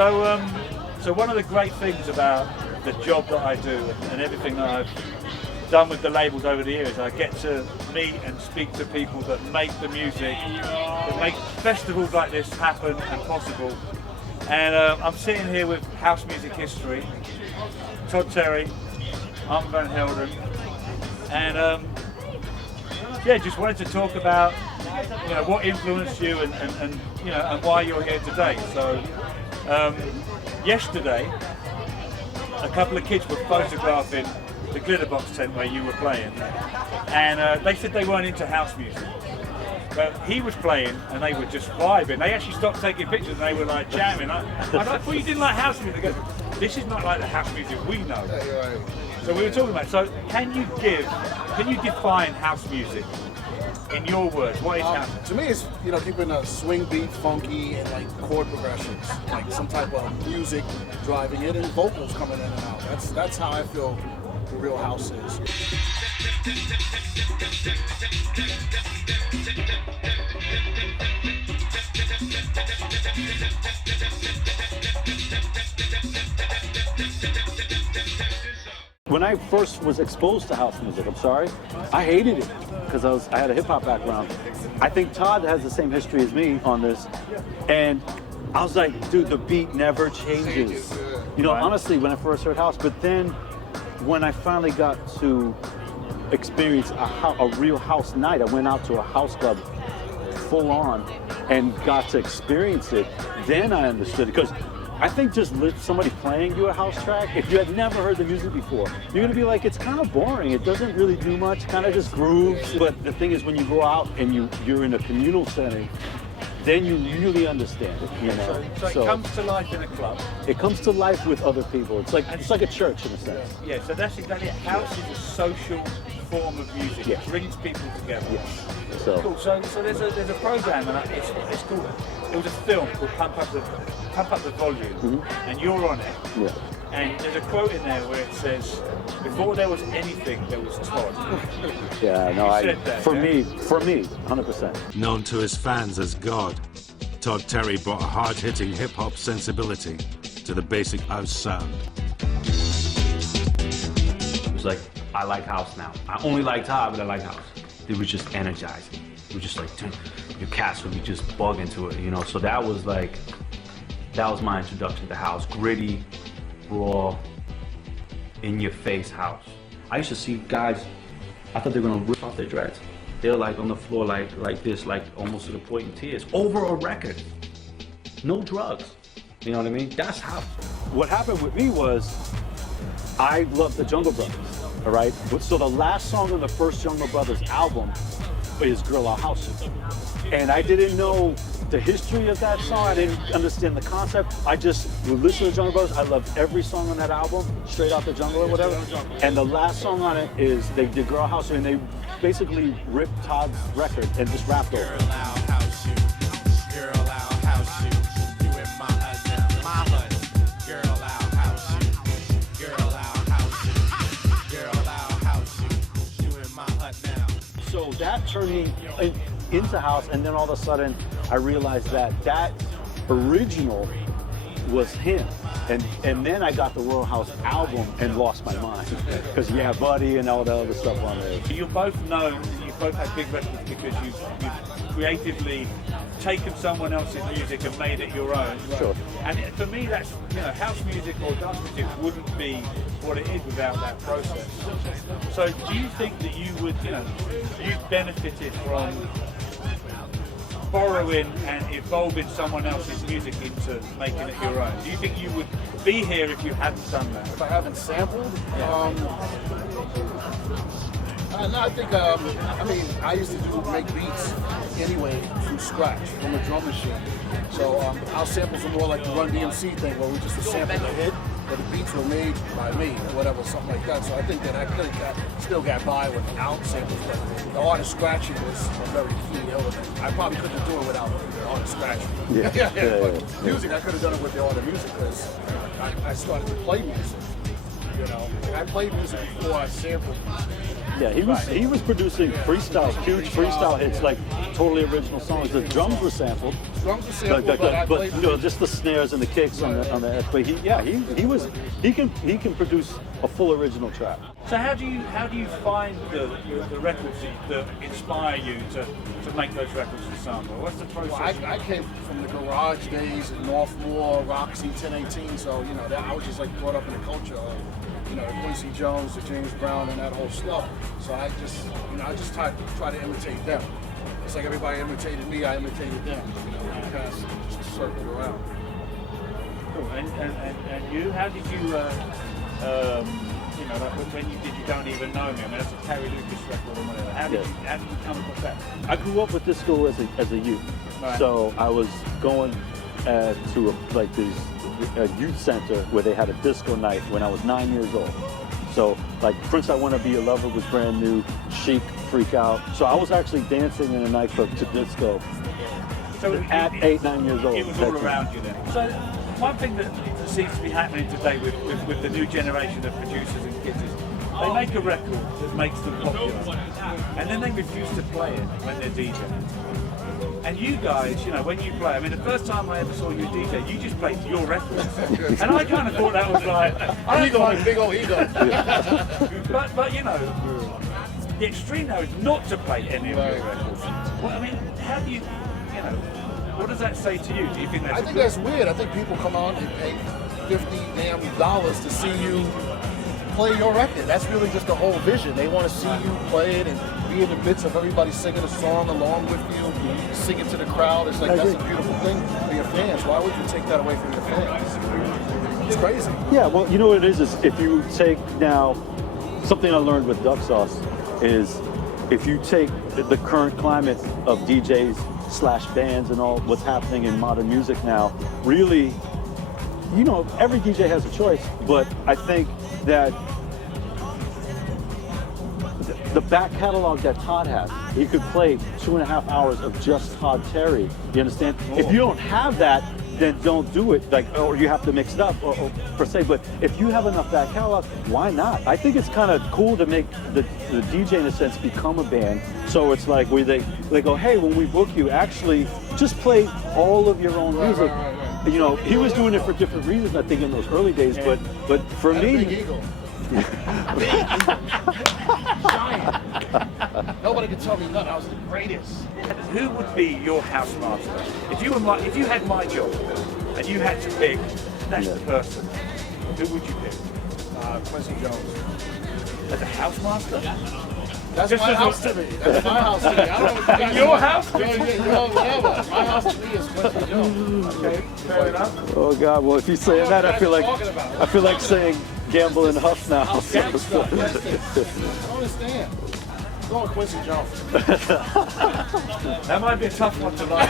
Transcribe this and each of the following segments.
So one of the great things about the job that I do and everything that I've done with the labels over the years, I get to meet and speak to people that make the music, that make festivals like this happen and possible. And I'm sitting here with house music history, Todd Terry, Armand Van Helden, and yeah, just wanted to talk about what influenced you and why you're here today. So yesterday, a couple of kids were photographing the Glitterbox tent where you were playing, and they said they weren't into house music. But he was playing and they were just vibing. They actually stopped taking pictures and they were like jamming. I thought you didn't like house music. They go, this is not like the house music we know. So we were talking about, so can you define house music in your words? What is house? To me, it's keeping a swing beat, funky, and like chord progressions, like some type of music driving it and vocals coming in and out. That's how I feel real house is. When I first was exposed to house music, I hated it because I had a hip hop background. I think Todd has the same history as me on this, and I was like, dude, the beat never changes. Honestly, when I first heard house, but then when I finally got to experience a real house night, I went out to a house club full on and got to experience it, then I understood it. Because I think just somebody playing you a house track, if you had never heard the music before, you're gonna be like, it's kind of boring. It doesn't really do much, kind of just grooves. But the thing is, when you go out and you're in a communal setting, then you really understand it, So it comes to life in a club. It comes to life with other people. It's like a church in a sense. Yeah, so that's exactly it. House is a social form of music. Yeah. It brings people together. Yes. Cool. So there's a program, and it's called. It was a film called Pump Up the Volume, and you're on it. Yeah. And there's a quote in there where it says, "Before there was anything, there was Todd." Yeah, no, for me, 100%. Known to his fans as God, Todd Terry brought a hard-hitting hip-hop sensibility to the basic house sound. It was like, I like house now. I only like Todd, but I like house. It was just energizing. It was just like, dude, your cats would be just bug into it, So that was my introduction to house. Gritty, raw, in-your-face house. I used to see guys, I thought they were gonna rip off their dreads. They were like on the floor like this, like almost to the point in tears, over a record. No drugs. You know what I mean? That's house. What happened with me was, I loved the Jungle Brothers, all right? So the last song on the first Jungle Brothers album is Girl Our House. And I didn't know the history of that song. I didn't understand the concept. I just would listen to the Jungle Brothers. I loved every song on that album, Straight Out the Jungle or whatever. And the last song on it is they did Girl House, and they basically ripped Todd's record and just rapped over it. So that turned me into house, and then all of a sudden I realized that original was him, and then I got the Royal House album and lost my mind because Yeah Buddy and all the other stuff on there. You're both known, you both have big records because you've creatively taken someone else's music and made it your own. Sure. And for me, that's house music or dance music wouldn't be what it is without that process. So do you think that you would, you've benefited from borrowing and evolving someone else's music into making it your own? Do you think you would be here if you hadn't done that? If I haven't sampled, I think, I used to make beats anyway from scratch, from a drum machine. So our samples are more like the Run DMC thing, where we just would sample the hit, but the beats were made by me, or whatever, something like that. So I think that I could have still got by without samples, but the art of scratching was a very key element. I probably couldn't do it without the art of scratching. Yeah. But music, I could have done it with the art of music, because I started to play music You know, I played music before I sampled music. Yeah, he was producing freestyle, huge freestyle hits, like totally original songs. The drums were sampled. Drums were sampled, but I played you know, just the snares and the kicks on the. But he can produce a full original track. So how do you find the records that inspire you to make those records and sample? What's the process? Well, I came from the garage days in Northmore, Roxy, 1018, so you know that I was just like brought up in the culture of, you know, the Quincy Jones, the James Brown, and that whole stuff. So I just try to imitate them. It's like everybody imitated me, I imitated them. You know, and kind of just circled around. Cool. And you, how did you, you know, like when you did You Don't Even Know Me? I mean, that's a Terry Lucas record or whatever. How did you come across that? I grew up with disco as a youth, right. So I was going to a youth center where they had a disco night when I was 9 years old. So like Prince I Wanna Be Your Lover was brand new, Chic, Freak Out. So I was actually dancing in a nightclub to disco at 8, 9 years old. It was all around you then. So one thing that seems to be happening today with the new generation of producers and kids is they make a record that makes them popular and then they refuse to play it when they're DJing. And you guys, you know, when you play, I mean, the first time I ever saw you DJ, you just played your records. And I kind of thought that was like, Big old ego. but you know, the extreme now is not to play any of your records. Well, I mean, how do you know, what does that say to you? Do you think that's I think that's weird. I think people come on and pay $50 to see you play your record. That's really just the whole vision. They want to see you play it and be in the midst of everybody singing a song along with you, sing it to the crowd. It's like, that's a beautiful thing for your fans. Why would you take that away from your fans? It's crazy. Yeah, well, you know what it is if you take now, something I learned with Duck Sauce is if you take the current climate of DJs/bands and all what's happening in modern music now, really, you know, every DJ has a choice, but I think that the back catalog that Todd has, he could play 2.5 hours of just Todd Terry. You understand? If you don't have that, then don't do it. Like, or you have to mix it up, or per se. But if you have enough back catalog, why not? I think it's kind of cool to make the DJ in a sense become a band. So it's like where they go, hey, when we book you, actually just play all of your own music. You know, he was doing it for different reasons, I think, in those early days. But for me, big ego. Nobody could tell me nothing. I was the greatest. Who would be your house master? If you had my job and you had to pick, that's the person. Who would you pick? Quincy Jones. As a house master? That's Just my as house to me. That's my house to me. I don't know if you guys Your know. house? Whatever. My house to me is Quincy Jones. Okay, fair enough. oh God, well, if you say that, I feel like saying Gamble and Huff now. Gang stuff. Yes, I don't understand. Go with Quincy Jones. That might be a tough one tonight.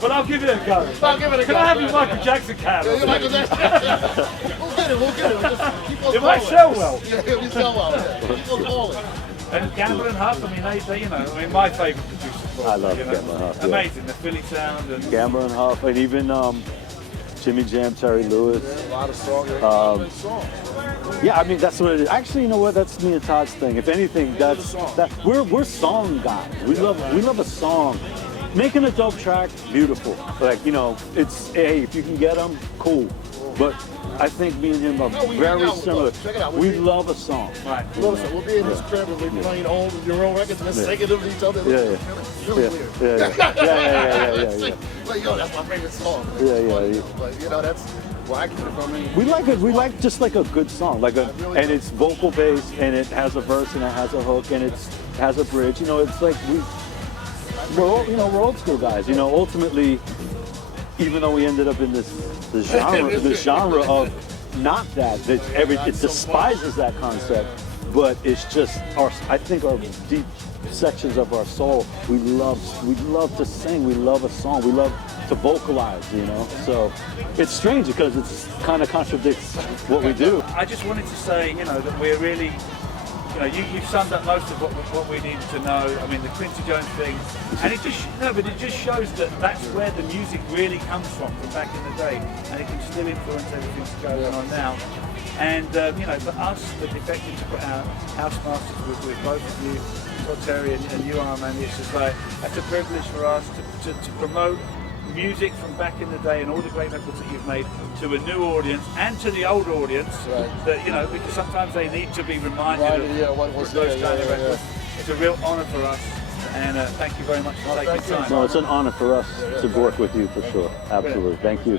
But I'll give it a go. I'll give it a Can go. I have your Michael Jackson card? Yeah, Michael Jackson. We'll get it. Just keep on It might calling. sell well. Yeah, we sell well. Yeah. Keep on calling. And Gamble and Huff, I mean, they you know, I mean, my favourite producers. I love you know, Gamble and Huff, yeah. Amazing, the Philly sound. And Gamble and Huff, and even Jimmy Jam, Terry Lewis. Yeah, a lot of songs. Great songs. Yeah, I mean that's what it is. Actually, you know what? That's me and Todd's thing. If anything, we're song guys. We love a song. Making a dope track, beautiful. Like, you know, it's hey, if you can get them, cool. But I think me and him are very similar. Check it out. We love a song. right. Listen, we'll be in this crib and we'll be playing old your own records and then singing them to each other. Yeah. Really weird. Yeah. Like, yo, that's my favorite song. Yeah. But you know, that's where I get it from. We like just like a good song, like and it's vocal based, and it has a verse, and it has a hook, and it has a bridge. You know, it's like we're old school guys. You know, ultimately, even though we ended up in this genre of not that it despises that concept, but it's just I think our deep sections of our soul. We love to sing. We love a song. We love to vocalize, you know. So it's strange because it kind of contradicts what we do. I just wanted to say, you know, that we're really you know, you've summed up most of what we needed to know. I mean, the Quincy Jones thing, and it just but it just shows that that's where the music really comes from back in the day, and it can still influence everything that's going on now. And you know, for us, the Defected, to put our house masters with both of you, Todd Terry and you, Armand, it's just like that's a privilege for us to promote music from back in the day and all the great records that you've made to a new audience and to the older audience. That, you know, because sometimes they need to be reminded of those kind of records. It's a real honour for us, and thank you very much for taking time. No, it's an honor for us to work with you for sure. Absolutely. Thank you.